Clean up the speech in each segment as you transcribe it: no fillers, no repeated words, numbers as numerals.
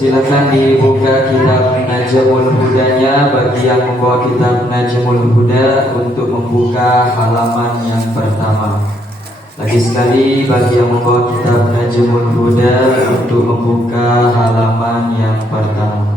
Silakan dibuka kitab Najmul Hudanya bagi yang membawa kitab Najmul Huda untuk membuka halaman yang pertama. Lagi sekali bagi yang membawa kitab Najmul Huda untuk membuka halaman yang pertama.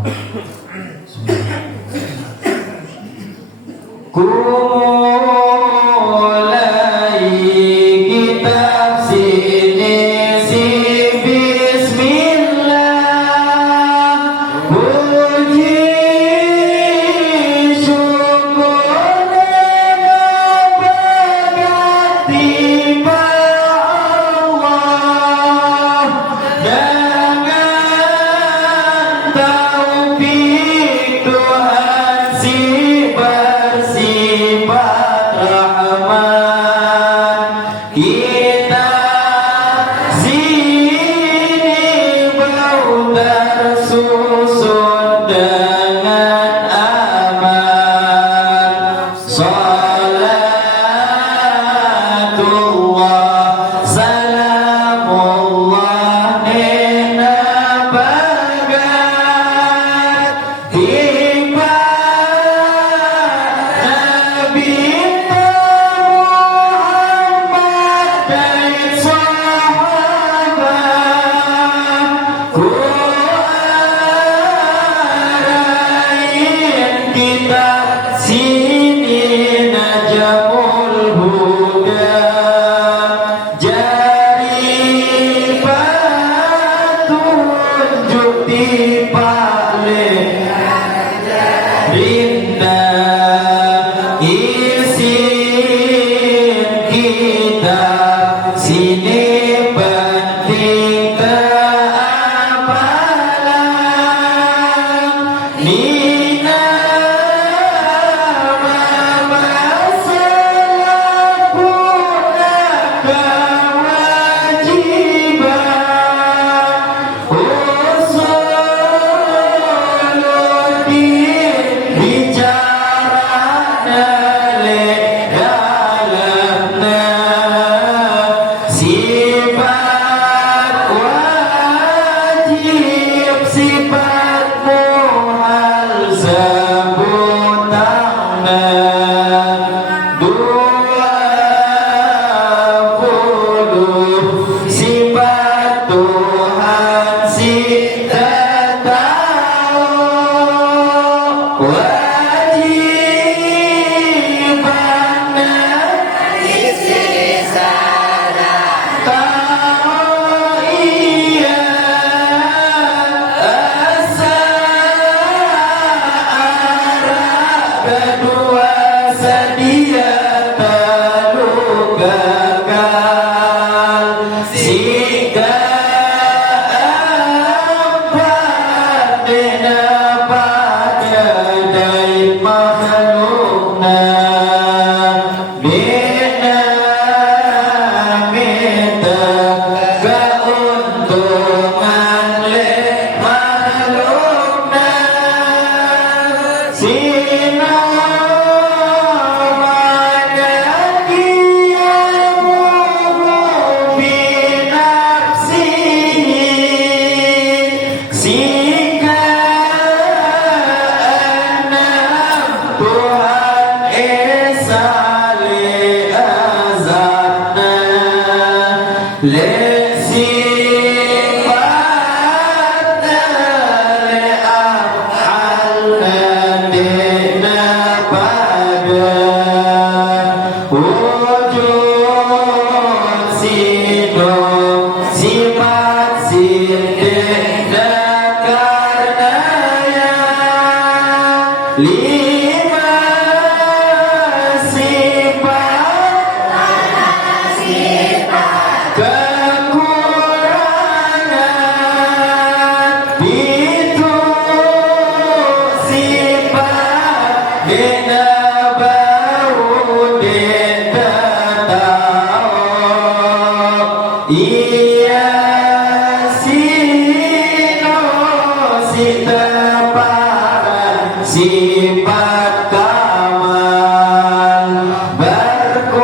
Sifat kamal berkuasa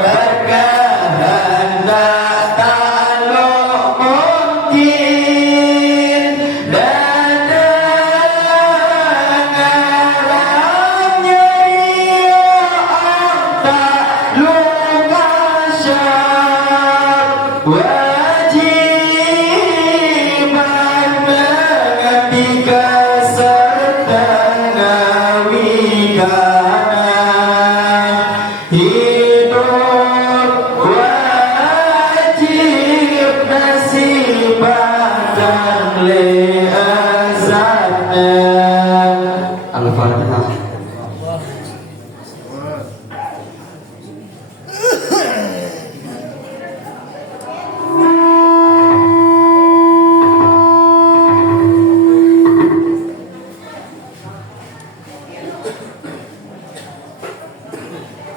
berkehendak tak luput Al-Fatihah.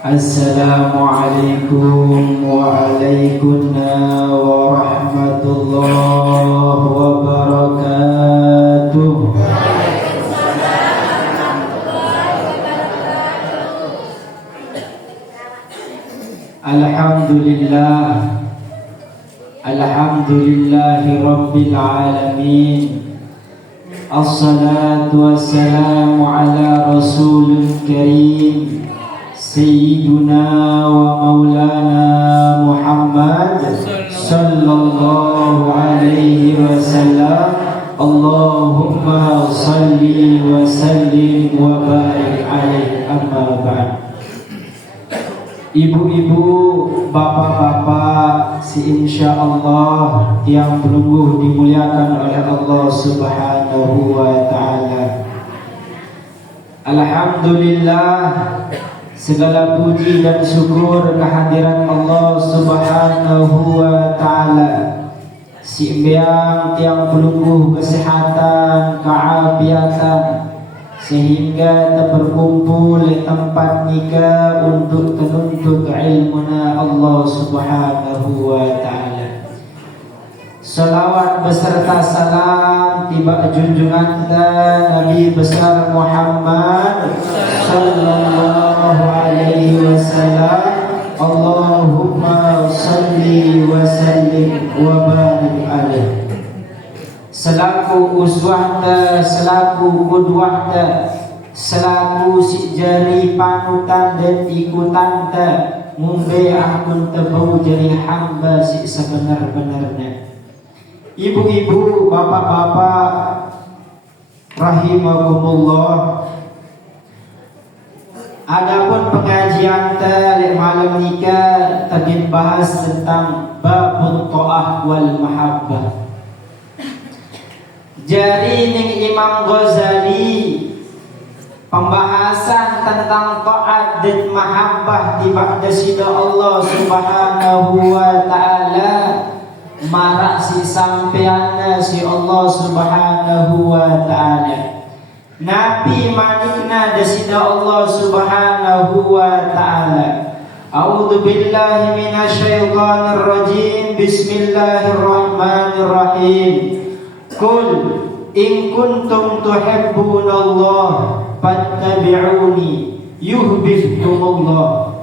Assalamualaikum warahmatullahi wabarakatuh. Alhamdulillahi rabbil alamin. Assalatu wassalamu ala rasulil karim Sayyiduna wa maulana Muhammad sallallahu alaihi wasallam. Allahumma salli wa sallim wa barik alaihi, amma ba'd. Ibu-ibu, bapak-bapak, insyaallah yang belum dimuliakan oleh Allah Subhanahu wa taala. Alhamdulillah, segala puji dan syukur kehadiran Allah Subhanahu wa taala. Simbiang tiang pelungguh kesehatan, keafiatan, sehingga terberkumpul di tempat nikah untuk menuntut ilmuna Allah Subhanahu wa taala. Salawat beserta salam tiba junjungan Nabi besar Muhammad sallallahu alaihi wasallam. Allahumma salli wa sallim wa barik alaihi. Selaku uswahta, selaku qudwahta, selaku si jari panutan dan ikutanta, mumbai akun tebau jadi hamba si sebenar-benarnya. Ibu-ibu, bapak-bapak, rahimakumullah. Adapun pengajian tadi malam nikah tadi bahas tentang babul ta'ah wal mahabbah. Jadi ning Imam Ghazali pembahasan tentang taat dan mahabbah di ba'da sida Allah Subhanahu wa taala marak si sampeana si Allah Subhanahu wa taala. Nabi manikna dasida Allah Subhanahu wa taala. A'udzu billahi minasyaitonir rajim. Bismillahirrahmanirrahim. Qul in kuntum tuhibbunallah fattabi'uni yuhibbukumullah.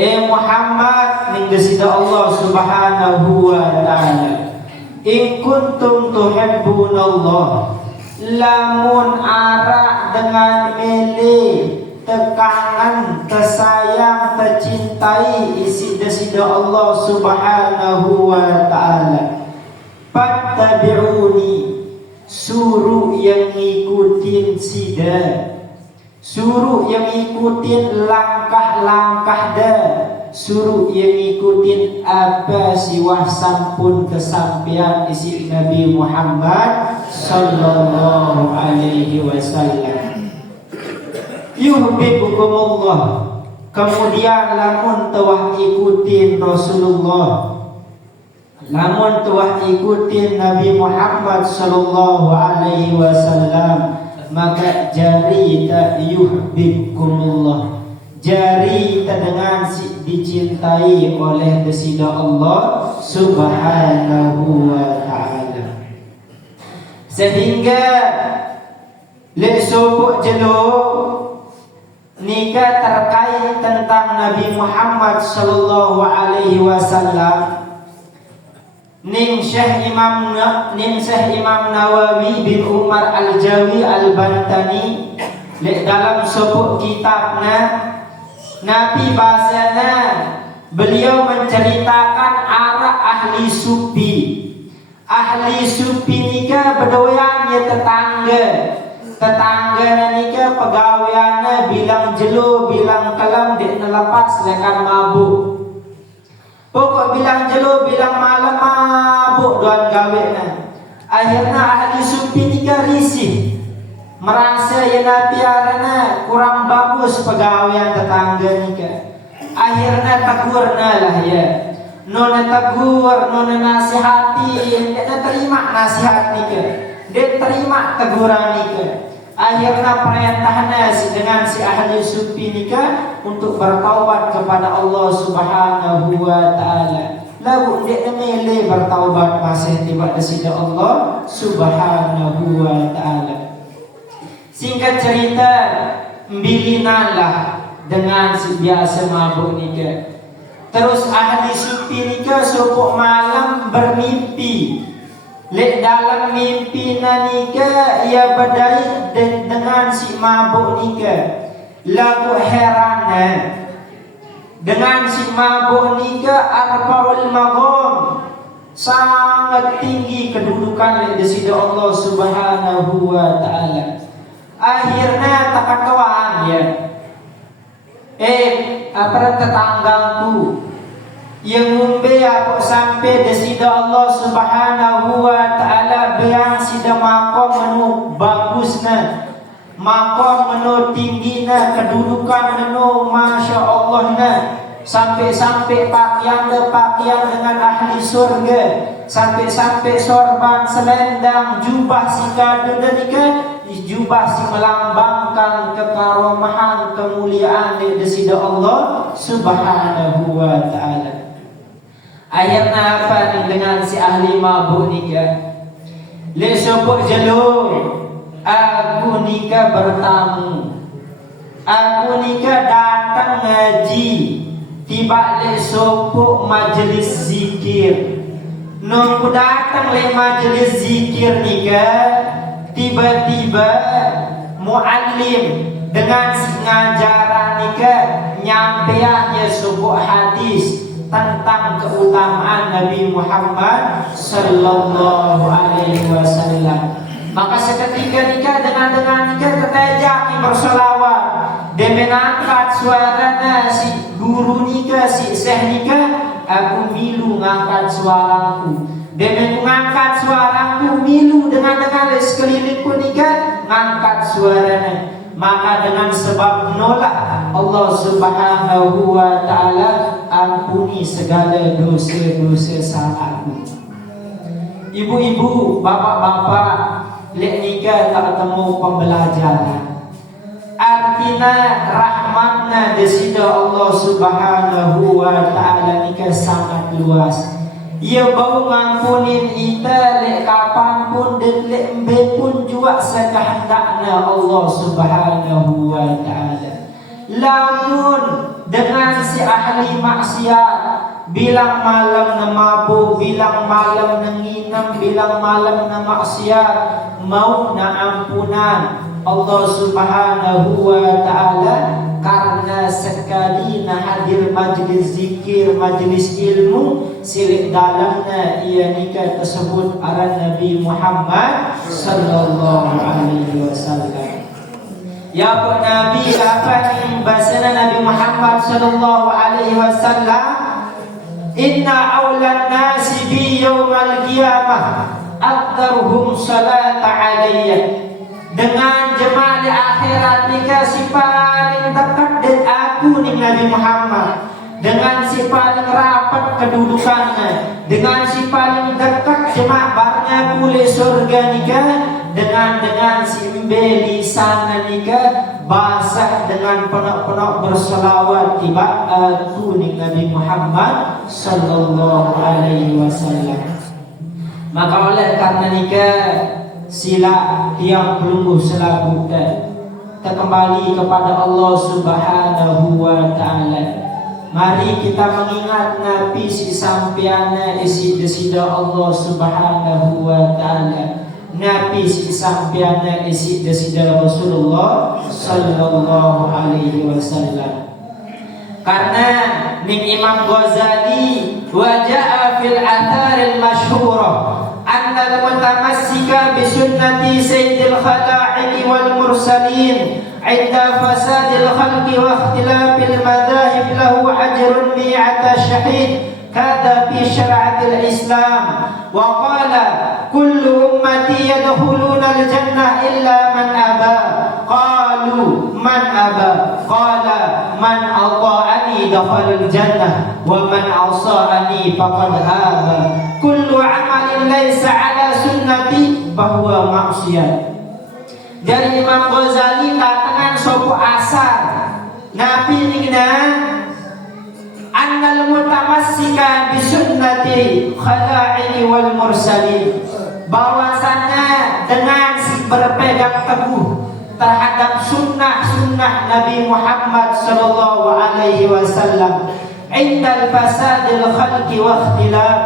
Muhammad ning dasida Allah Subhanahu wa taala. In kuntum tuhibbunallah, lamun arak dengan mele tekanan tersayang tercintai isi desida Allah Subhanahu wa taala, fattabi'uni, suruh yang ngikutin sida, suruh yang ngikutin langkah-langkah dah, suruh yang ngikutin apa siwah sampun kesampian isi Nabi Muhammad sallallahu alaihi wasallam. Yuhibbukumullah. Kemudian lamun tawah ikutin Rasulullah, lamun tawah ikutin Nabi Muhammad sallallahu alaihi wasallam, maka jari ta yuhibbukumullah, jari ta dengan dicintai oleh desida Allah Subhanahu wa ta'ala. Sehingga lek sobok jeluk nikah terkait tentang Nabi Muhammad sallallahu alaihi wasallam, ning Syekh Imam Nawawi bin Umar Al-Jawi Al-Bantani lek dalam sobok kitabnya Nabi bahasana beliau menceritakan arah ahli sufi. Ahli sufi nikah berdoyan ya tetangga nikah pegawaiannya bilang jelo bilang kelam dek nelepas lekan mabuk. Pokok bilang jelo bilang malam mabuk doan gawena. Akhirnya ahli sufi nikah risih risih, merasa ya Nabi arana kurang bagus pegawaian tetangga nika. Akhirnya tegurna lah ya. Nona tegur, nona nasihati, dia terima nasihat nika. Dia terima teguran nika. Akhirnya perintahnya dengan si ahli sufi nika untuk bertaubat kepada Allah Subhanahu wa taala. Lalu dia memilih bertaubat masih tiba di sisi Allah Subhanahu wa taala. Singkat cerita, mbilinanlah dengan si biasa mabuk nika. Terus ahli sufi nika subuh malam bermimpi. Lek dalam mimpi nika ia berdaya dengan si mabuk nika. Lalu heran dengan si mabuk nika arbaul maqam, sangat tinggi kedudukan di sisi Allah Subhanahu wa taala. Akhirnya takakawan ya. Apa tetanggaku yang ngumbe aku sampai di sisi Allah Subhanahu wa taala beang sida maqam menu bagusna, maqam menu tinggina, kedudukan menu masya Allah na, sampai pakaian dengan ahli surga, sampai sorban selendang jubah sikadun dan jubah si melambangkan kekaromahan kemuliaan di sisi Allah Subhanahu wa taala. Akhirnya apa dengan si ahli mabuk nika? Le sobok jalur, aku nika bertamu, aku nika datang ngaji, tiba le sobok majelis zikir. Nunggu datang le majelis zikir nika, tiba-tiba muallim dengan ngajaran nika nyampeannya sebuah hadis tentang keutamaan Nabi Muhammad sallallahu alaihi wasallam. Maka seketika nika dengan nika tertajak bersolawat dan mengangkat suaranya si guru nika, si syekh nika, aku milu ngangkat suaraku. Dan mengangkat suaraku milu dengan sekeliling pun nika ngangkat suaranya. Maka dengan sebab menolak Allah Subhanahu wa taala ampuni segala dosa-dosa salahku. Ibu-ibu, bapak-bapak, lek nika tak ketemu pembelajaran. Artinya rahmatnya di sisi Allah Subhanahu wa taala nika sangat luas. Ia bau ngampunin kita lek kapanpun dan lek embe pun juga sekehendaknya Allah Subhanahu wa taala. Lamun dengan si ahli maksiat bilang malam na mabuk, bilang malam na nginam, bilang malam na maksiat, mau na ampunan Allah Subhanahu wa taala karena sekali na hadir majlis zikir, majlis ilmu, silik dalamnya ia nikah tersebut aran Nabi Muhammad sallallahu alaihi wasallam. Ya Pak Nabi, apa yang bahasana Nabi Muhammad sallallahu alaihi wasallam? Inna awlan nasi bi yawmal qiyamah aktsaruhum salata alayya. Dengan jemaah di akhirat nika si paling dekat dan aku nih Nabi Muhammad, dengan si paling rapat kedudukannya, dengan si paling dekat jemaah barnya kule surga nika, dengan si mbeli sana nika basah dengan penuh berselawat tiba aku nih Nabi Muhammad sallallahu alaihi wasallam. Maka oleh karena nika sila tiang pelungguh selaku kita kembali kepada Allah Subhanahu wa taala. Mari kita mengingat Nabi si sampiana isi desida Allah Subhanahu wa taala. Nabi si sampiana isi desida Rasulullah sallallahu alaihi wasallam. Karena ning Imam Ghazali waja'a fil athar al masyhurah anna al mutamassika bi sunnati sayyidil khalaiq wal mursalin 'inda fasadil khalqi wa ikhtilafil madahib lahu ajrun mi'ata syahid kada fi syar'atil Islam wa qala kullu ummati yadkhuluna al jannah aba qala man ata'ani dakhala al-jannah wa man 'asani faqad aba kullu 'amalin laysa 'ala sunnati fahuwa ma'siyah. Dari Imam Ghazali katakan sopo asar Nabi ningna annal mutamassika bi sunnati khala'iqi wal mursalin, bahwasannya dengan si berpegang teguh terhadap sunnah-sunnah Nabi Muhammad sallallahu alaihi wasallam indal fasadil khalqi wa ikhtilaf,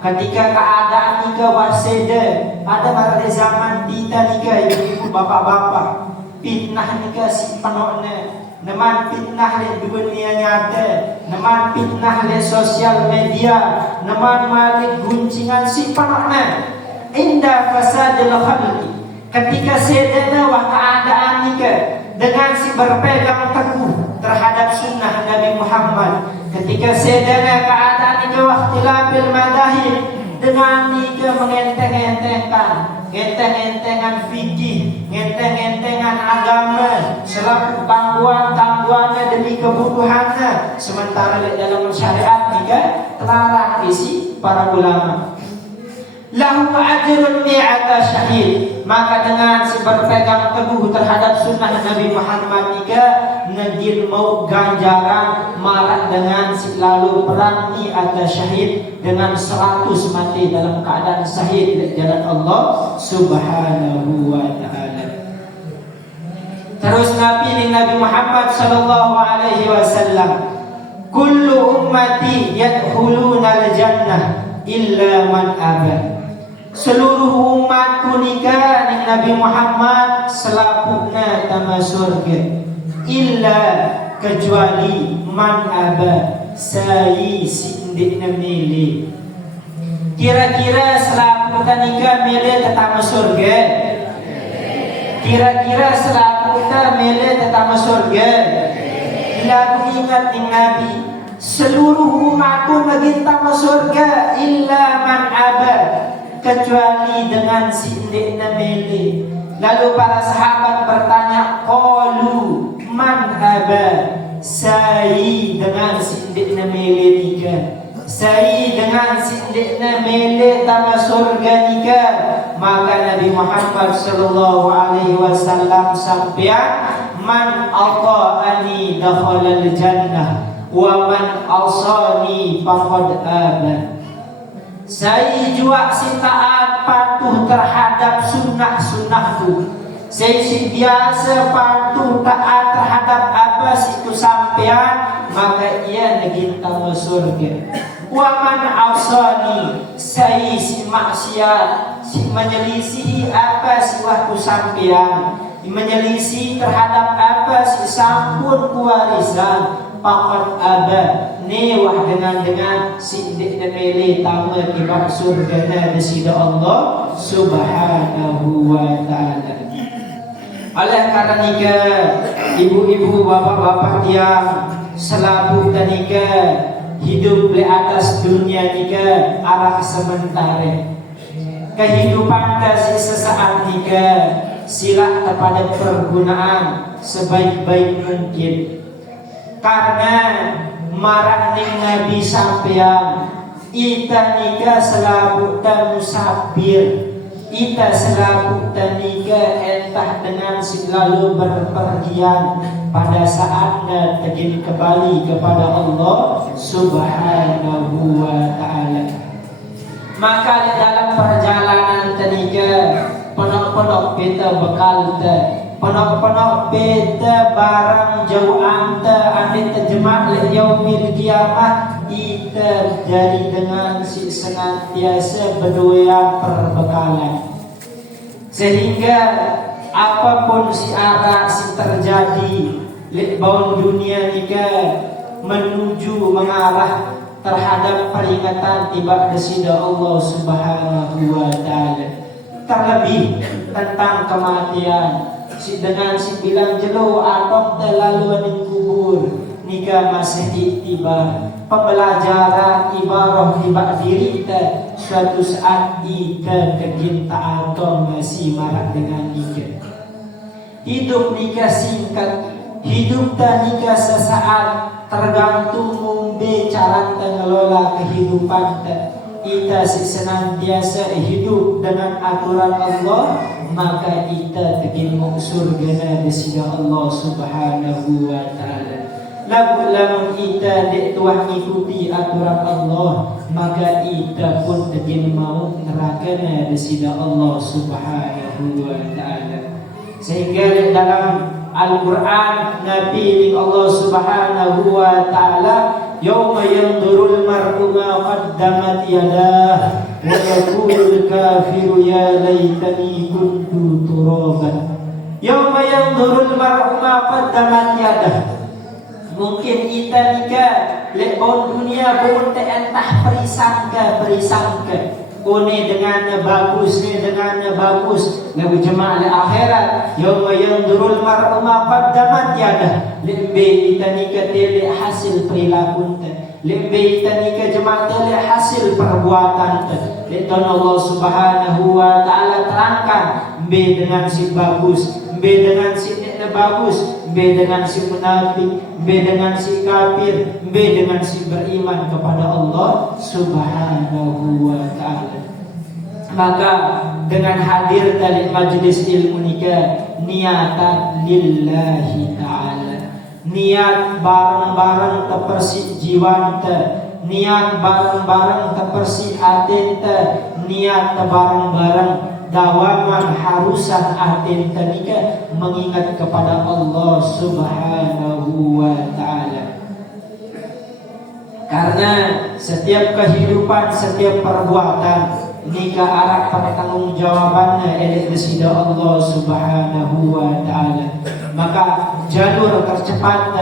ketika keadaan nika waseda pada pada zaman kita nika ibu bapak-bapak fitnah nika si panokna neman fitnah di dunia nyata, neman fitnah di sosial media, neman malik guncingan si panokna inda fasadil khalqi, ketika sedana wah keadaan nika dengan si berpegang teguh terhadap sunnah Nabi Muhammad, ketika sedana keadaan nika wah ikhtilafil madahib, dengan nika mengenteng-entengkan enteng-entengan fikih, enteng-entengan agama selaku tangguhan-tangguhannya demi kebutuhannya, sementara dalam syariat nika terlarang isi para ulama. Lahu ajrun mi'ata syahid, maka dengan si berpegang teguh terhadap sunnah Nabi Muhammad nika negin mau ganjaran malah dengan si lalu perang mi'ata syahid dengan 100 mati dalam keadaan syahid di jalan Allah Subhanahu wa ta'ala. Terus Nabi Muhammad sallallahu alaihi wasallam, kullu ummati yadkhuluna al-jannah illa man aba, seluruh umatku nikah ning Nabi Muhammad selapukna tama surga illa kecuali man aba sai sindik namili. Kira-kira selapukna nikah mele tetama surga, kira-kira selapukna mele tetama surga. Bila ingat ning Nabi, seluruh umatku magintama surga illa man aba, kecuali dengan sindik namili. Lalu para sahabat bertanya, qalu man aba, sai dengan sindik namili tiga, sai dengan sindik namili tama surga tiga. Maka Nabi Muhammad sallallahu alaihi wasallam sampai man ata'ani dakhala al-jannah wa man asani faqad aba, saya juga si taat patuh terhadap sunnah-sunnahku, saya si biasa patuh taat terhadap apa situ sampean, maka ia negin tamu surga. Wa man asani, saya si maksiat, si menyelisihi apa si waktu sampean, menyelisih terhadap apa si sampun kuwarisan, pakat ada newah dengan sindik demeli tamu kibak surga di sida Allah Subhanahu wa ta'ala. Oleh karena nika ibu-ibu bapak-bapak yang selalu nika hidup di atas dunia nika arah sementara, kehidupan kasih sesaat nika sila kepada pergunaan sebaik-baik mungkin. Karena marah ning Nabi sampean, ita nika selalu musafir, ita selalu nika entah dengan selalu berpergian pada saatnya tegin kembali kepada Allah Subhanahu wa ta'ala. Maka di dalam perjalanan tenika penok-penok kita bekal te, penok-penok beta barang jauh anta ambil terjemah le yaumil kiamat, kita dari dengan si senantiasa berdua perbekalan, sehingga apapun si arah si terjadi le baun dunia nika menuju mengarah terhadap peringatan tiba desida Allah Subhanahu wa ta'ala. Terlebih tentang kematian, si dengan si bilang jelo atau terlalu di kubur nika masih tiba pembelajaran ibarah tiba diri kita suatu saat ika kegintaan atau masih marah dengan nika. Hidup nika singkat, hidup tanika sesaat tergantung mumbe cara mengelola kehidupan kita senantiasa hidup dengan aturan Allah, maka kita tegin surga di sisi Allah Subhanahu wa taala. Lamun kita dek tuah ikuti aturan Allah, maka kita pun tegin mau neraka di sisi Allah Subhanahu wa taala. Sehingga dalam Al-Quran Nabi Allah Subhanahu wa ta'ala yauma yanzurul mar'u ma qaddamat yadah wa yaqulul kafiru ya laitani kuntu turaban. Yauma yanzurul mar'u ma qaddamat yadah. Mungkin kita nikah lebon dunia pun entah perisangka Kone dengan bagus, Nabi jemaah akhirat. Yauma yanzurul mar'u ma qaddamat yadah. Lebih kita nikah tele hasil perilaku. Lebih kita nikah jemaah tele hasil perbuatan. Leton Allah Subhanahu wa taala terangkan. Be dengan si bagus, be dengan si tidak bagus, be dengan si munafik, be dengan si kafir, be dengan si beriman kepada Allah Subhanahu wa ta'ala. Maka dengan hadir dari majlis ilmu nikah niatan lillahi ta'ala, niat bareng-bareng terpersik jiwa kita, niat bareng-bareng terpersik hati kita, niat bareng-bareng dawaman harusan hati kita nikah mengingat kepada Allah Subhanahu wa ta'ala. Karena setiap kehidupan, setiap perbuatan nikah arah pada tanggung jawabannya oleh Sida Allah Subhanahu wa ta'ala. Maka jalur tercepat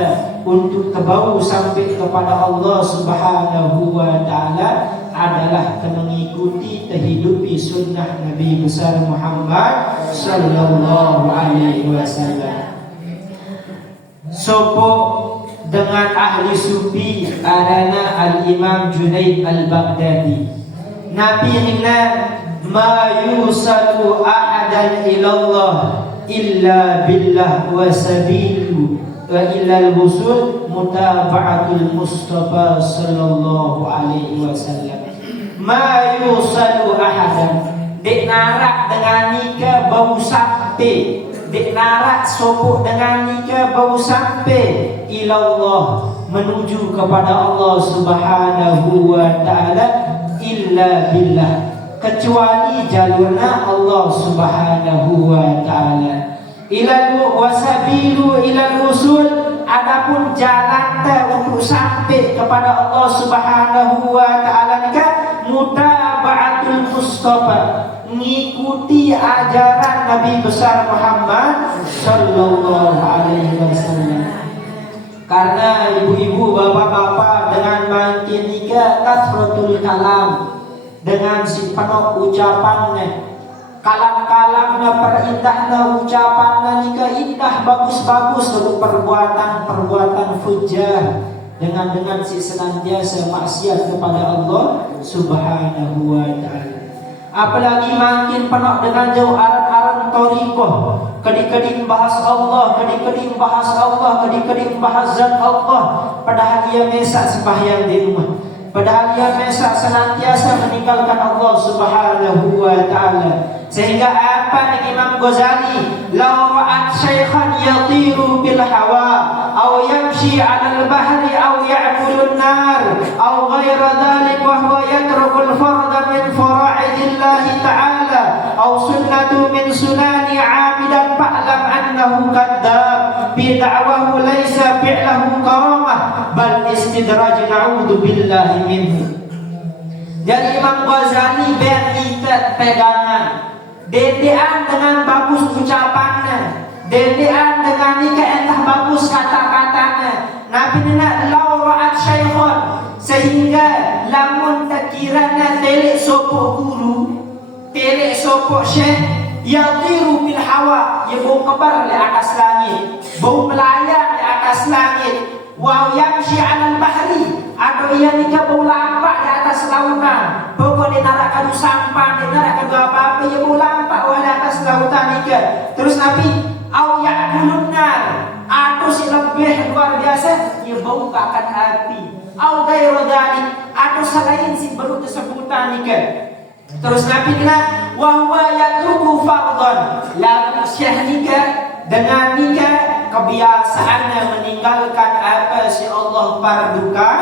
untuk terbau sampai kepada Allah Subhanahu wa ta'ala adalah mengikuti terhidupi sunnah Nabi besar Muhammad sallallahu alaihi wasallam. Sopo dengan ahli sufi adana al-Imam Junaid al-Baghdadi. Nabi nina ma yusalu ahadan ilallah illa billah wa sabilu wa illa al-wusul mutaba'atul Mustafa sallallahu alaihi wasallam. Ma yusalu ahadan, dek narak dengan nikah bau sampai, dek narak sopuk dengan nikah bau sampai ilallah menuju kepada Allah Subhanahu wa ta'ala illa billah, kecuali jalurna Allah Subhanahu wa ta'ala. Ilal wasabilu ilal usul, adapun jalan untuk sampai kepada Allah Subhanahu wa ta'ala nikah mutaba'atul Mustafa, ngikuti ajaran Nabi besar Muhammad sallallahu alaihi wasallam. Karena ibu-ibu, bapak-bapak dengan makin nikah kasratul kalam, dengan si penuh ucapannya, kalam-kalamnya perindahnya, ucapannya nikah indah bagus-bagus, untuk perbuatan fujah dengan si senantiasa maksiat kepada Allah Subhanahu wa ta'ala. Apalagi makin penuh dengan jauh aran-aran torikoh, keding-keding bahas Allah, keding-keding bahas Allah, keding-keding bahas zat Allah, padahal ia mesak sembahyang di rumah, padahal ia mesak senantiasa meninggalkan Allah Subhanahu wa ta'ala. Sehingga apa nih Imam Ghazali, law ra'at syaikhan yatiru bil hawa aw yamshi 'ala al-bahri aw ya'kulu an-nar aw ghayra dhalik wa huwa yatruku al-farda min fara'idillahi ta'ala aw sunnatu min sunani 'amidan fa'lam annahu kadzdzab bi da'wahu laysa fi'luhu karamah bal istidraj na'udzu billahi minhu. Jadi Imam Ghazali berikat pegangan, dedean dengan bagus ucapannya, dedean dengan nikah entah bagus kata-katanya. Nabi nina law ra'at syaikhon, sehingga lamun takirana telek sopo guru, telek sopo syekh, yatiru bil hawa, ia bau kebar di atas langit, bau melayang di atas langit, wa yamshi 'alal bahri, atau ia nikah bau lampak di atas lautan. Pokoknya narak kadu sampah, narak kadu apa-apa, ia bau lampak di atas lautan nikah. Terus Nabi au ya'kulun nar, atau si lebih luar biasa ia bau akan api au ghairu dzalik atau selain si baru tersebutan nikah. Terus Nabi bilang wa huwa yatruku fardhan, la syah nikah dengan nikah kebiasaannya meninggalkan apa si Allah fardukan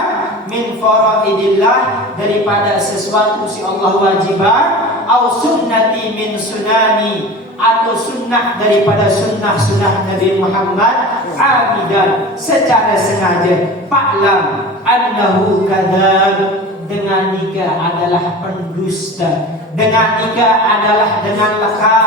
min faraidillah daripada sesuatu si Allah wajibkan au sunnati min sunani atau sunnah daripada sunnah-sunnah Nabi Muhammad abidan secara sengaja. Fa'lam annahu kadzab, dengan nikah adalah pendusta, dengan nikah adalah dengan leka,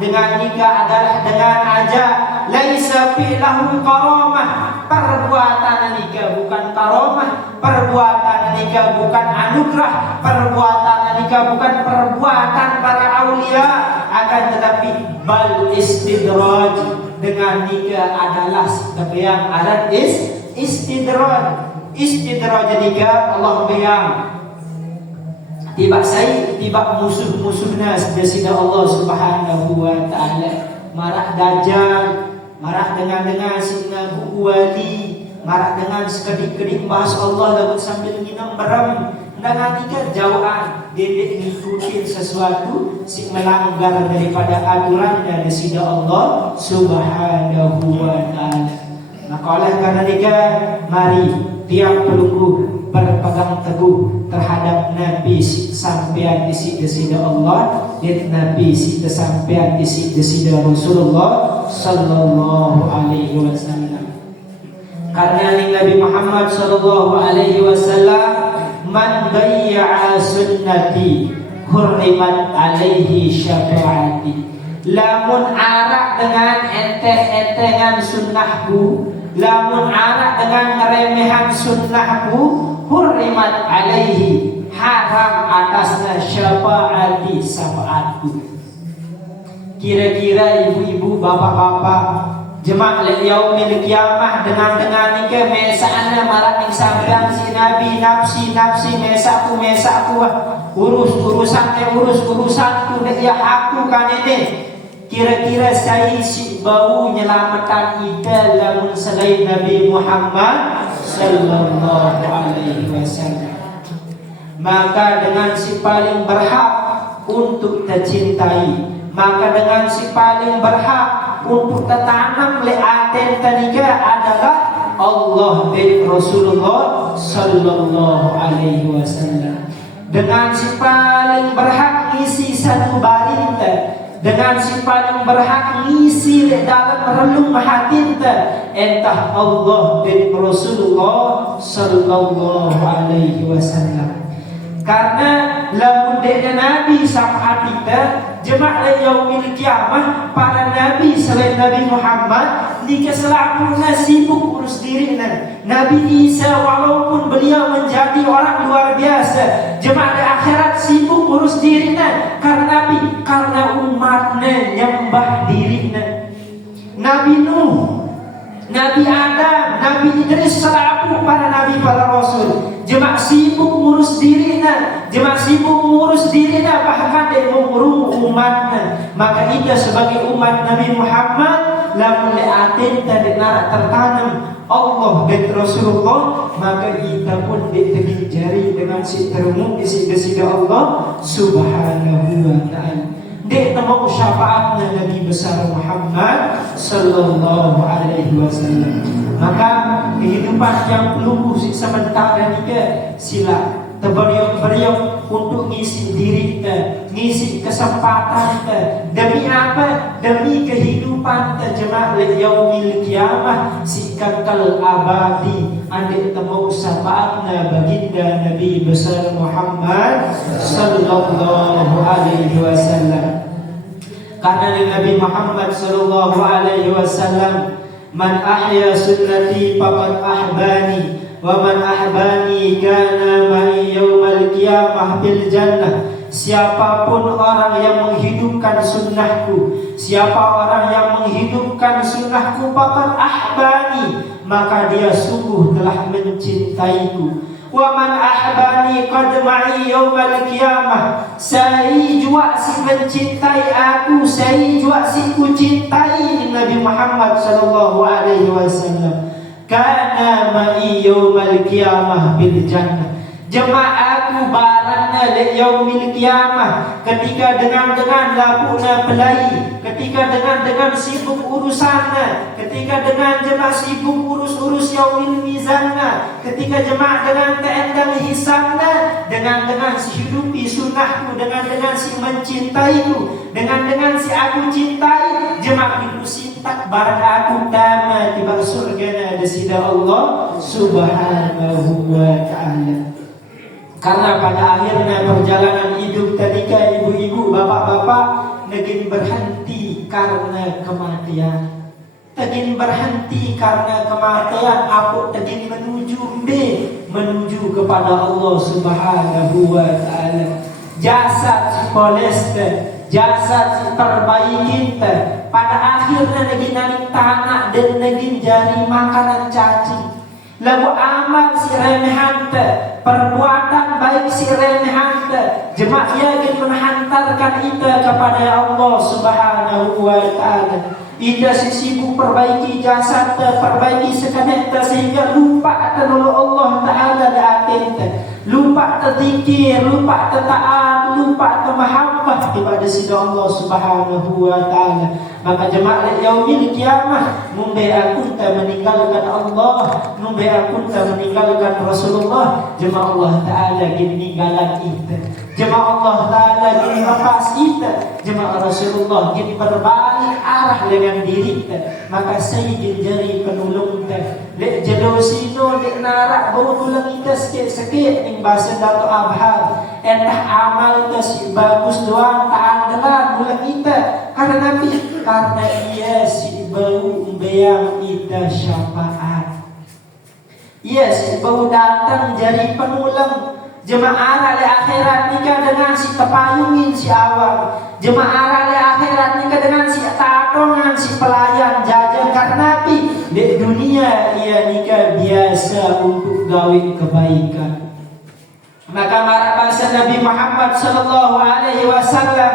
dengan nikah adalah dengan aja. Laisa fi'lahu karamah, perbuatan nikah bukan karamah, perbuatan nikah bukan anugerah, perbuatan nikah bukan perbuatan para aulia, akan tetapi bal istidraj, dengan nikah adalah yang alat istidraj. Istidraj nikah Allah bilang tiba saya tiba musuh-musuhnya sida Allah Subhanahu wa taala marah dajjal, marah dengan si Nabi wali, marah dengan sekedik-kedik bahas Allah lalu sambil minum berem dengan nikah jauhan dedek ngikutin sesuatu si melanggar daripada aturan dari sida Allah Subhanahu wa taala. Maka oleh karena nikah mari tiap pelunggu berpegang teguh terhadap Nabi sampean disi-desida Allah dan Nabi sampean disi-desida Rasulullah sallallahu alaihi wasallam. Karena Nabi Muhammad sallallahu alaihi wasallam man dayya'a sunnati hurrimat alaihi syafaati. Lamun arak dengan enteng-entengan sunnahku, lamun arak dengan ngeremehan sunnahku, hurrimat alaihi, haram atasnya syafaati syafaatku. Kira-kira ibu-ibu, bapak-bapak, jemaah yaumil kiamah dengan nikah mesana marak ning sampean si Nabi nafsi mesaku urusanku nek ya aku kan ini. Kira-kira saya si bau nyelamatkan kita lamun selain Nabi Muhammad sallallahu alaihi wasallam. Maka dengan si paling berhak untuk tercintai, maka dengan si paling berhak untuk tertanam le aten taniga adalah Allah dan Rasulullah sallallahu alaihi wasallam. Dengan si paling berhak ngisi satu balita, dengan si paling berhak ngisi dalam relung hati entah Allah dan Rasulullah sallallahu alaihi wasallam. Karena lamun dengan Nabi sama kita jemaah yaumil kiamah para nabi selain Nabi Muhammad dikeselakunya sibuk urus dirinya. Nabi Isa walaupun beliau menjadi orang luar biasa, jemaah akhirat sibuk urus dirinya karena umatnya nyembah dirinya. Nabi Nuh, Nabi Adam, Nabi Idris selaku para nabi para rasul jemaah sibuk ngurus dirinya, bahkan dia mengurung umatnya. Maka kita sebagai umat Nabi Muhammad lamun atin dan tertanam Allah dan Rasulullah, maka kita pun ditegik jari dengan si termu isi Allah Subhanahu wa ta'ala. Dia temu syafaatnya Nabi besar Muhammad sallallahu alaihi wasallam. Maka kehidupan yang pelumbuh sementara juga sila terberiok untuk ngisi diri kita, ngisi kesempatan kita. Demi apa? Demi kehidupan terjemah yaumil kiamah si kekal abadi. Andai temu syafaatnya baginda Nabi besar Muhammad sallallahu alaihi wasallam. Karena Nabi Muhammad sallallahu alaihi wasallam, man ahya sunnati faqad ahbani wa man ahbani kana ma'i yaumal qiyamah fil jannah. Siapapun orang yang menghidupkan sunnahku, siapa orang yang menghidupkan sunnahku faqad ahbani, maka dia sungguh telah mencintaiku. wa man ahbani qad ma'i yaumal qiyamah. Saya juga si mencintai aku, saya juga si ku cintai Nabi Muhammad sallallahu alaihi wasallam. Kana ma'i yaumal qiyamah bil jannah. Jama'aku barana le yaumil qiyamah, ketika dengan labuna pelai, ketika dengan sibuk urusannya, ketika dengan jemaah sibuk urus yaumil mizanna, ketika jemaah dengan teendang hisabna, dengan si hidupi sunnahku, dengan si mencintaiku, dengan si aku cintai, jemaah itu sintak barang aku dama tiba surga na sida Allah subhanahu wa ta'ala. Karena pada akhirnya perjalanan hidup ketika ibu-ibu, bapak-bapak negin berhenti karena kematian. Tegin berhenti karena kematian, aku tegin menuju kepada Allah Subhanahu wa taala. Jasad polester, jasad perbaikin pada akhirnya negin naik tanah dan negin jari makanan cacing. Lalu amal si remehante, perbuatan baik si remehante, jemaah yang menghantarkan kita kepada Allah Subhanahu wa taala. Ida si sibuk perbaiki jasad, perbaiki sekadar sehingga lupa terlalu Allah taala atinta, lupa terzikir, lupa taat, lupa mahabbah kepada sida Allah Subhanahu wa taala. Maka jemaah yaumil qiyamah mumbai aku meninggalkan Allah, mumbai aku meninggalkan Rasulullah, jemaah Allah taala meninggalkan kita, jemaah Allah taala lepas kita, jemaah Rasulullah berbalik arah dengan diri kita. Maka saya jadi penolong kita, lek jelosino lek narak bau tulang kita sikit-sikit ning bahasa Dato' Abhar, entah amal kita si bagus doang tak andalan bulan kita karena ia si bau bayang kita syafaat, ia si bau datang jadi penolong. Jemaah le akhirat nikah dengan si tepayungin si awam, jemaah le akhirat nikah dengan si tatongan si pelayan jajan karena Nabi. Di dunia ia nikah biasa untuk gawe kebaikan. Maka marah bahasa Nabi Muhammad sallallahu alaihi wasallam,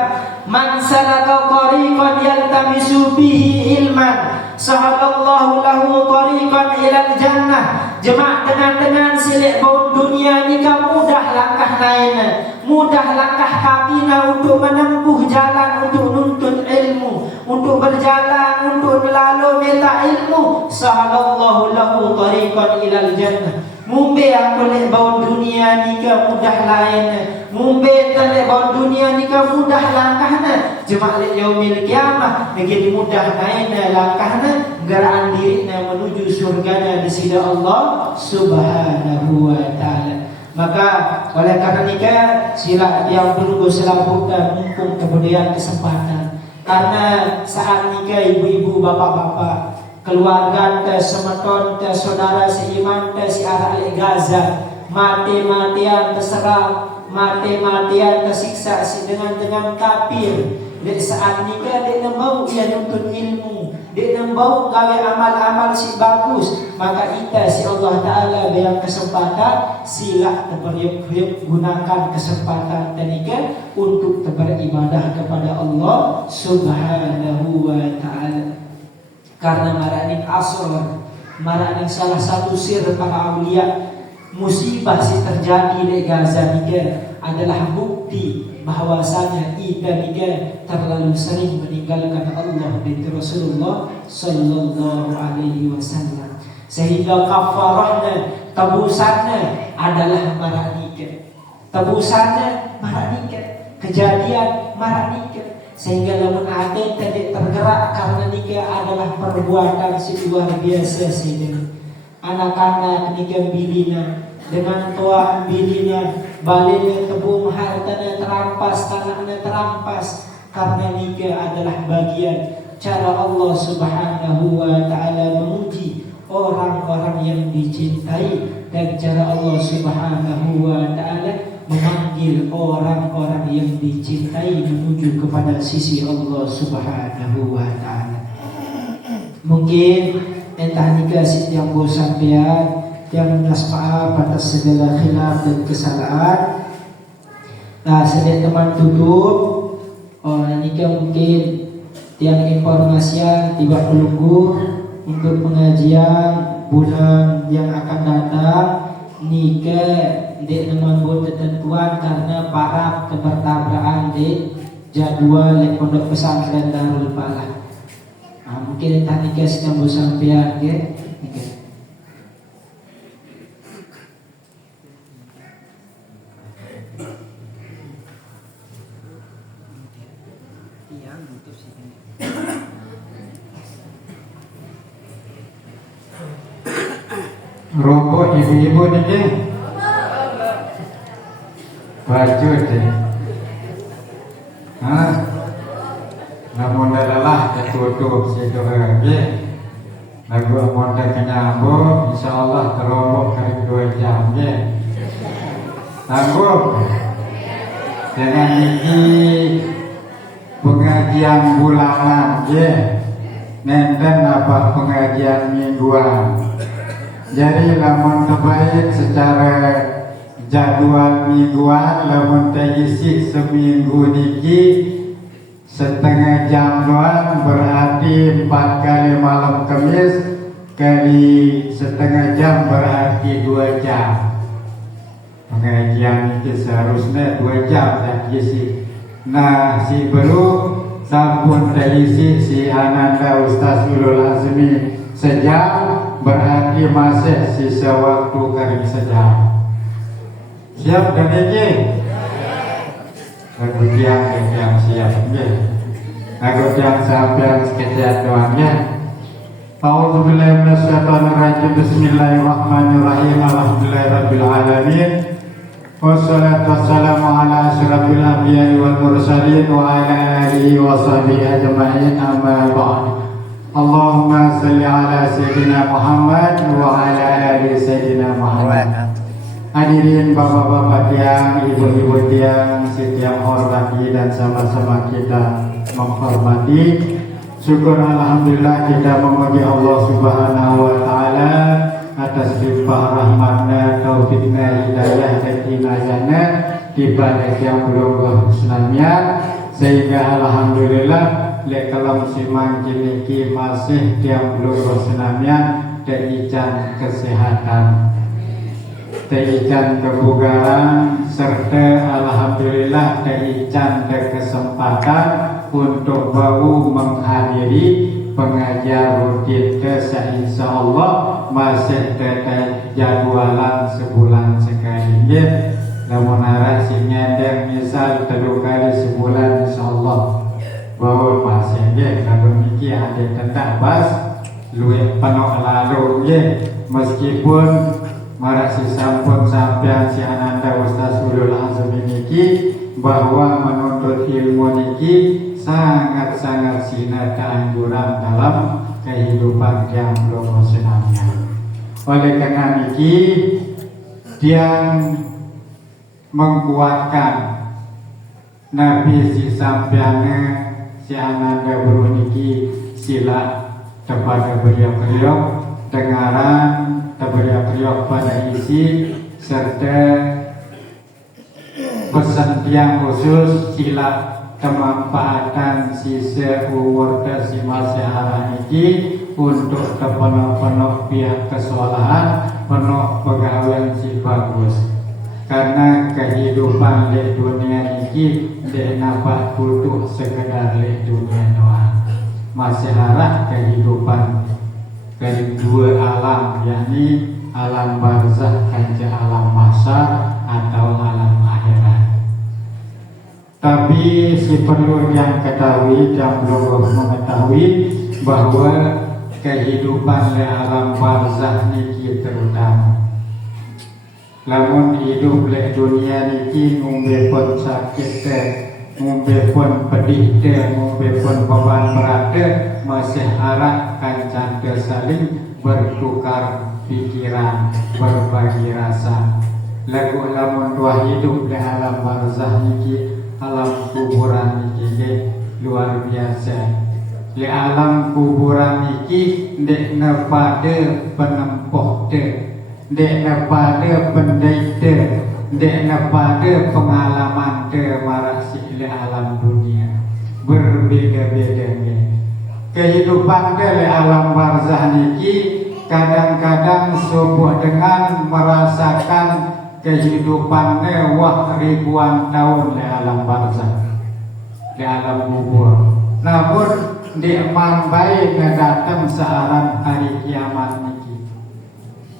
man salaka tariqan yaltamisu bihi ilman sahaballahu lahu tariqan ilal jannah. Jemaah dengan silik bau dunia ni kan mudah langkah naina, mudah langkah kabina untuk menempuh jalan untuk nuntut ilmu, untuk berjalan untuk melalui meta ilmu. Sahaballahu lahu tariqan ilal jannah. Mumbai aku lek bau dunia ni kan mudah lain, mumbai lek bau dunia ni kan mudah langkahna. Jemaah lek yaumil qiyamah begitu mudah lain langkahna, geraan dirinya menuju surga di sisi Allah Subhanahu wa taala. Maka oleh karena nikah sila yang menunggu selabutan mumpung kemudian kesempatan. Karena saat nikah ibu-ibu, bapak-bapak, keluarga te semeton te saudara seiman te si arah Gaza, mati-matian terserang, mati-matian tersiksa si dengan kafir. Di saat nikah dia nembau ia nuntut ilmu, dia nembau gawe amal-amal si bagus. Maka kita si Allah Ta'ala berikan kesempatan, sila terperiuk-periuk gunakan kesempatan nikah untuk beribadah kepada Allah Subhanahu wa Ta'ala. Karena maraning asr, maraning salah satu sir para awliya, musibah si terjadi di Gaza nikah adalah bukti bahwasanya kita nikah terlalu sering meninggalkan Allah dan Rasulullah sallallahu alaihi wasallam, sehingga kafarahnya, tebusannya adalah marah nikah, tebusannya marah nikah, kejadian marah nikah. Sehingga lamun hati tidak tergerak karena nikah adalah perbuatan si luar biasa sih. Anak-anak nikah bilina dengan tua bilina, balenya tebung hartanya terampas, tanahnya terampas. Karena nikah adalah bagian cara Allah Subhanahu wa Ta'ala menguji orang-orang yang dicintai, dan cara Allah Subhanahu wa Ta'ala memanggil orang-orang yang dicintai menuju kepada sisi Allah Subhanahu wa Ta'ala. Mungkin entah nikah yang bosan biar yang minta maaf atas segala khilaf dan kesalahan. Nah, sedek teman tutup. Ini mungkin yang informasian tiba pelunggu untuk pengajian bulan yang akan datang. Nika dek teman buat ketentuan karena para kebertabraan di jadwal pondok pesantren Darul Falah. Mungkin tadi guys yang sampean ya. Rokok ibu-ibu nih deh, baju deh, namun adalah ketutup situ lagi, lagu amonte kenyambung, insya Allah terombok kali 2 jam deh, sanggup, dengan ini pengajian bulanan deh, nenten apa pengajian mingguan. Jadi lamun terbaik secara jadwal mingguan, lamun terisi seminggu niki setengah jam doang, berarti 4 kali malam Kamis kali setengah jam berarti 2 jam. Pengajian itu seharusnya 2 jam tak isi. Nah, si baru sampun terisi si Ananda Ustaz Ulul Azmi sejam, berarti masih sisa waktu kali sejam. Siap dan ini? Lagu yang siap ya. Lagu yang sampai sekejap doangnya. A'udzubillahi minasyaitonirrajim. Bismillahirrahmanirrahim. Alhamdulillahirabbil alamin. Wassalatu wassalamu ala asyrafil anbiya'i wal mursalin wa ala alihi wa sahbihi ajma'in, amma ba'd. Allahumma salli ala Sayyidina Muhammad wa ala ali Sayyidina Muhammad. Hadirin bapak-bapak tiang, ibu-ibu tiang, setiap hormati dan sama-sama kita menghormati. Syukur alhamdulillah kita memuji Allah Subhanahu wa taala atas limpah rahmatnya, taufiknya, hidayah dan inayahnya di balik yang belum Islamnya, sehingga alhamdulillah lek kalau musiman kini masih tiang belum bersenamnya dan kesehatan, dan kebugaran, serta alhamdulillah dan kesempatan untuk baru menghadiri pengajian rutin insya Allah masih tetap jadwalan sebulan sekali ya. Namun narasinya dan misal 3 kali sebulan insya Allah bahwa masih ya, kalau niki ada tentang bas luwih penuh lalu ya, meskipun marasi sampun sampean si Ananda Ustaz Ulul Azmi niki bahwa menuntut ilmu niki sangat-sangat sinar keanjuran dalam kehidupan yang belum senangnya. Oleh karena niki yang menguatkan Nabi si sampeannya si Ananda beruniki sila kepada beliau-beliau dengaran beliau pada isi serta pesan yang khusus sila kemanfaatan sisa umur si masyarakat ini untuk penuh pihak kesalahan, penuh pegawai si bagus. Karena kehidupan di dunia ini tidak dapat butuh sekedar di dunia doang. Masih harap kehidupan dari 2 alam, yakni alam barzakh dan alam mahsyar atau alam akhirat. Tapi si perlu yang ketahui dan belum mengetahui bahwa kehidupan di alam barzakh ini terutama. Lamun hidup di dunia ini ngombe pun sakit ngombe pun pedih ngombe pun beban berat masih harap kancan saling bertukar pikiran, berbagi rasa. Lagu lamun tua hidup di alam barzakh ini, alam kuburan ini luar biasa. Di alam kuburan ini ndek nepade penempuh dek pada pendeta, dek pada pengalaman marasi le alam dunia berbeda-beda. Kehidupan le alam barzah niki kadang-kadang sebuah dengan merasakan kehidupannya wah ribuan tahun le alam barzah, le alam kubur. Namun di mambai datang searang hari kiamat niki.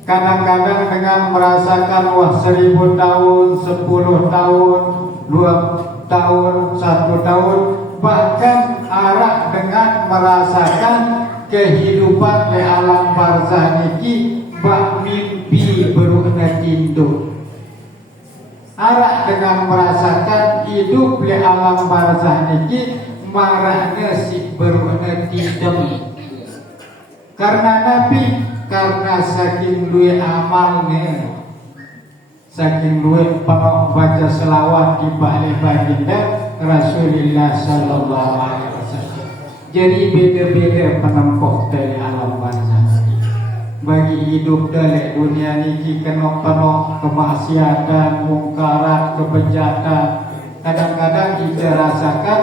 Kadang-kadang dengan merasakan wah 1000 tahun, 10 tahun, 2 tahun, 1 tahun, bahkan arah dengan merasakan kehidupan di alam barzah niki bak mimpi berukna tinduk. Arah dengan merasakan hidup di alam barzah niki marahnya si berukna tinduk. Karena Nabi, karena saking luwe amalnya, saking luwe penuh baca selawat di balik baginda Rasulullah sallallahu alaihi wasallam. Jadi beda-beda penempuh dari alam barzah. Bagi hidup dari dunia ini kena penuh kemaksiatan, mungkarat, kebejatan. Kadang-kadang kita rasakan,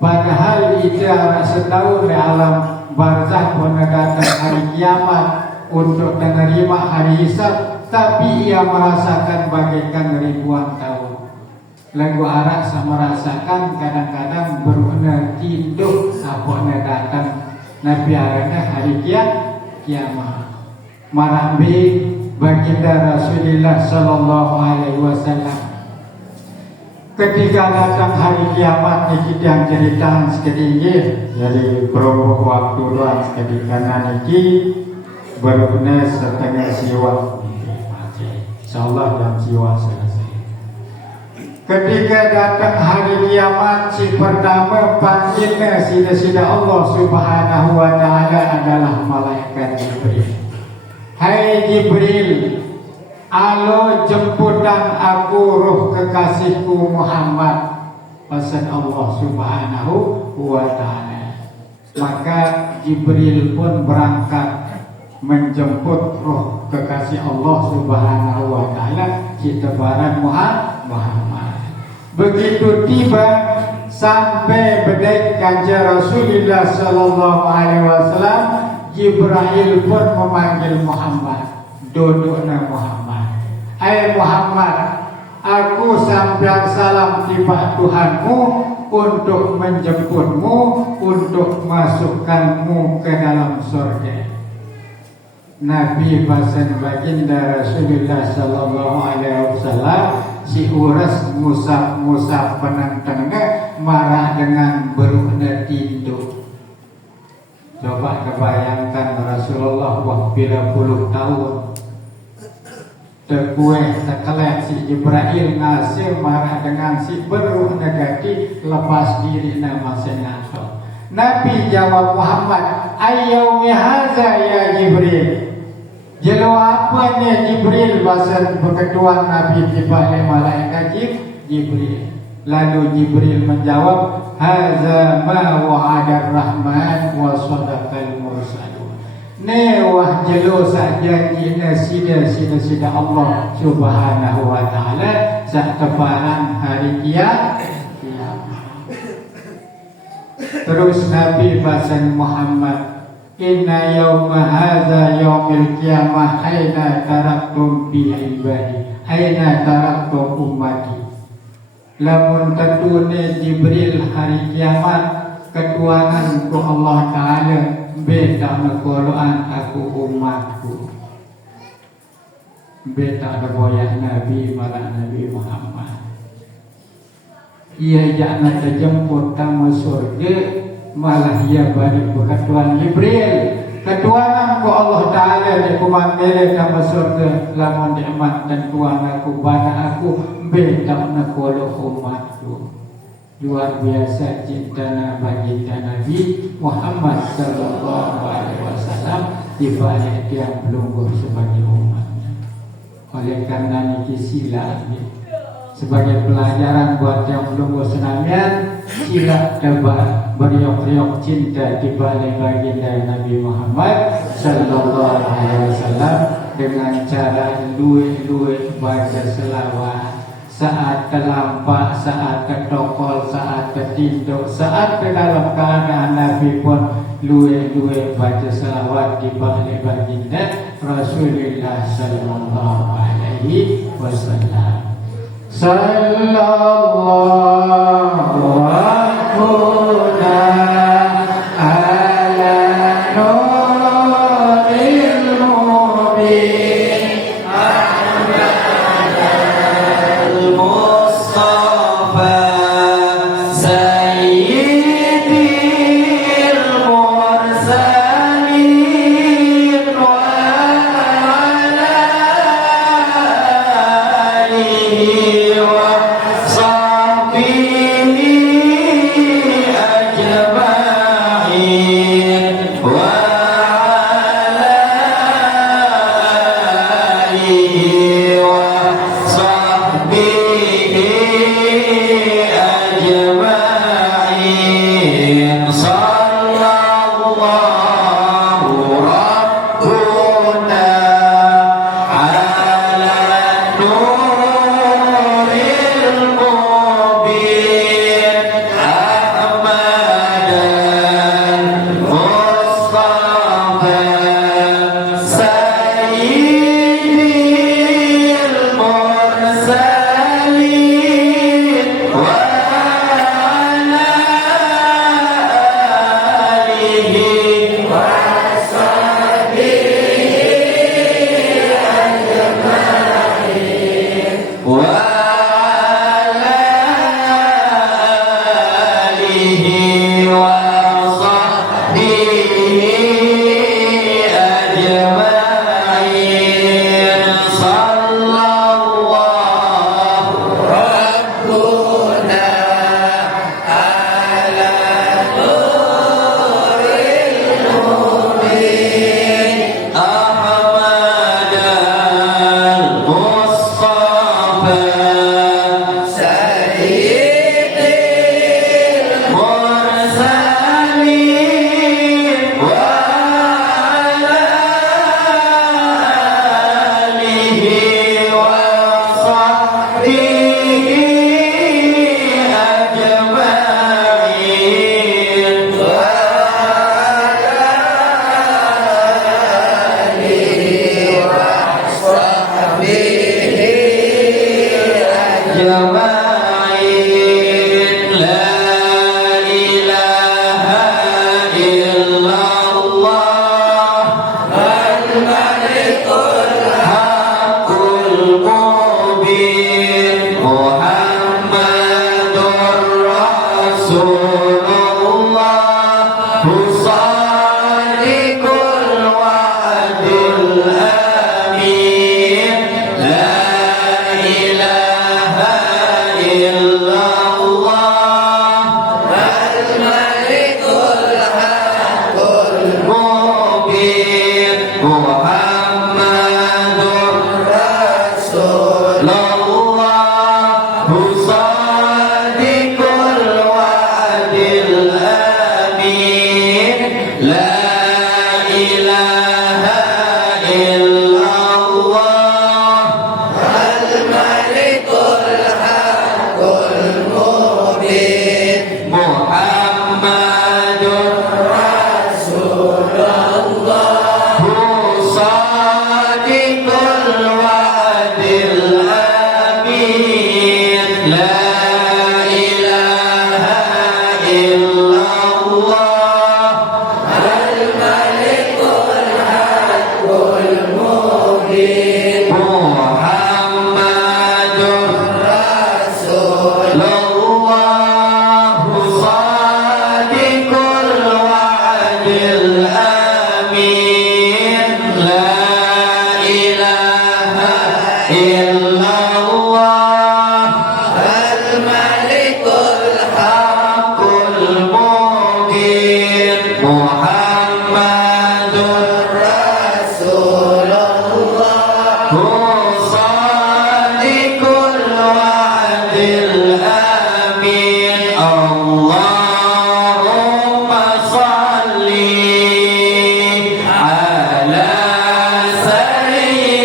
padahal kita setahun di alam barzah pun datang hari kiamat untuk menerima hari hisab, tapi ia merasakan bagaikan ribuan tahun. Lagu arak sama merasakan kadang-kadang beruna tinduk apakah datang Nabi arana hari kiamat. Marambi baginda Rasulullah sallallahu alaihi wasallam ketika datang hari kiamat niki yang cerita sedikit, jadi berapa waktu doang ketika niki beruna setengah siwa. Insyaallah jam siwa selesai. Ketika datang hari kiamat, si pertama panggilnya sida-sida Allah subhanahu wa ta'ala adalah malaikat Jibril. Hai Jibril, alo jemputan aku ruh kekasihku Muhammad, pesan Allah subhanahu wa ta'ala. Maka Jibril pun berangkat menjemput ruh kekasih Allah subhanahu wa ta'ala, kita barang Muhammad. Begitu tiba sampai bedek kanjeng Rasulullah sallallahu alaihi wasallam, Jibril pun memanggil Muhammad. Dudukna Muhammad. Hai Muhammad, aku sampai salam tiba Tuhanmu untuk menjemputmu, untuk masukkanmu ke dalam surga. Nabi pasan baginda Rasulullah sallallahu alaihi wasallam si uras musab penantangnya marah dengan berukna tinduk. Coba kebayangkan Rasulullah waktu puluh tahun terkueh terkelek si Jibril ngasih marah dengan si berukna gati lepas diri nama senato. Nabi jawab Muhammad, ayyumi haza ya Jibril. Jelo apa ni Jibril bahasa berketuan Nabi di balik malaikat Jibril. Lalu Jibril menjawab, haza ma wa'ada rahman wa sadaqal mursalun. Ni wah jelo sak janjina sida Allah subhanahu wa ta'ala sak teparan hari kiamat. Terus Nabi bahasa Muhammad, inna yawma hadha yawmil qiyamah aina taraktum bi ibadi aina taraktum ummati. Lamun tetune Jibril hari kiamat ketuanan ku Allah Ta'ala beta mekoloan aku umatku. Beta ada boyak Nabi malah Nabi Muhammad. Ia jangan terjemput tamu surga, malah ia balik berketuan Jibril. Ketuanan ku Allah Ta'ala di kumandele tamu surga, lamun nikmat dan tuan aku bana aku beta nakolo umatku. Luar biasa cinta baginda Nabi Muhammad sallallahu alaihi wasallam di balik tiang pelunggur sebagai umatnya. Oleh karena niki sila sebagai pelajaran buat yang belum senamian, sila dapat beriok-riok cinta di balik baginda Nabi Muhammad sallallahu alaihi wasallam dengan cara luwe-luwe baca selawat. Saat terlampak, saat ketokol, saat ketinduk, saat ke dalam keadaan Nabi pun luwe-luwe baca selawat di balik baginda Rasulullah sallallahu alaihi wasallam. Sallallahu ala nuril mubin Mustafa Sayyidil Mursalin wa ala alihi wa sahbihi ajma'in wa ala alihi wa sahbihi ajma'in. Sallallahu Rabbuna ala nuril mubin Ahmadan Mustafa Sayyidil Mursalin wa ala alihi wa wa ala alihi wa sahbihi ajma'in. Sallallahu Rabbuna ala nuril mubin Ahmadan Mustafa Sayyidil Mursalin wa ala alihi wa sahbihi ajma'in wa ala alihi wa sahbihi ajma'in. La ilaha illallah al-malikul haqqul mubin Muhammadur Rasulullah Sadiqul wa'dil amin. La ilaha illallah al-malikul haqqul mubin Muhammadur Rasulullah Sadiqul wa'dil amin. La ilaha illallah al-malikul haqqul mubin Muhammadur Rasulullah Sadiqul wa'dil amin. La ilaha illallah al-malikul haqqul mubin Muhammadur Rasulullah Sadiqul wa'dil amin. La ilaha illallah al-malikul haqqul mubin Muhammadur Rasulullah Sadiqul wa'dil amin. Allahumma salli ala sayyidina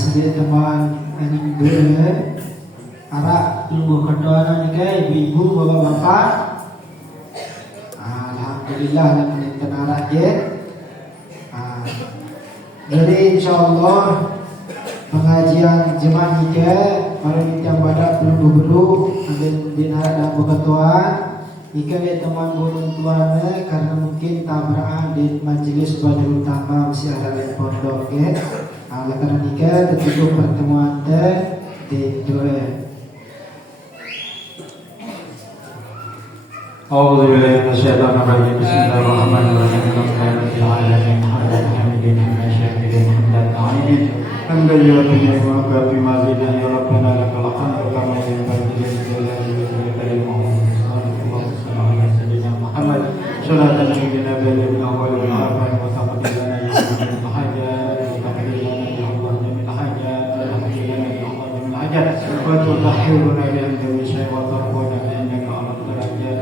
Sedih teman anjing gue Ara tunggu kedoana nih guys, ibu-ibu, bapak-bapak. Alhamdulillah dan tenara je. Jadi insyaallah pengajian jemaah kita para yang pada belum ambil binara dan ketuaan. Jika dia teman gunung tuannya karena mungkin tak berada di majelis badul utama masih ada di pondok ya. Oleh karena nikah tertutup pertemuan di Dure. أعوذ بالله من الشيطان الرجيم بسم الله الرحمن الرحيم الحمد لله رب العالمين حمدا حميدا حمدا شاكرا حمدا نعيما حمدا يرضي ويكافئ مزيدا يا ربنا لك الحمد كما ينبغي لجلال وجهك اللهم صل على سيدنا محمد صلاة نبينا بالله أول والآخر وتقبل لنا يا رب الحاجات وتقبل لنا يا الله جميع الحاجات وتقبل لنا يا الله جميع الحاجات وتطهرنا بعند الشيء وترفعنا عندك على الدرجات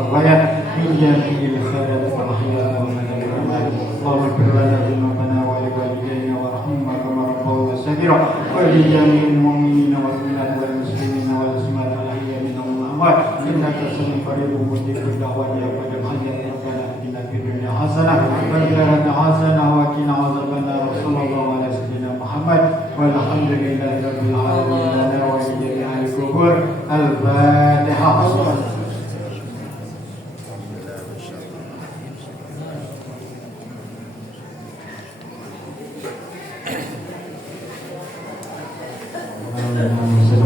الغايات من جميع الخيرات والأحياء والمنافع اللهم اغفر لنا ذنوبنا ولوالدينا وارحمنا كما ربونا صغيرا ولجميع المؤمنين والمؤمنات والمسلمين والمسلمات الأحياء منهم والأموات إنك سميع قريب مجيب الدعوات يا رب العالمين ربنا آتنا في الدنيا حسنة وفي الآخرة حسنة وقنا عذاب النار وصلى الله على سيدنا محمد والحمد لله رب العالمين لنا ولجميع القبور الفاتحة. Allahumma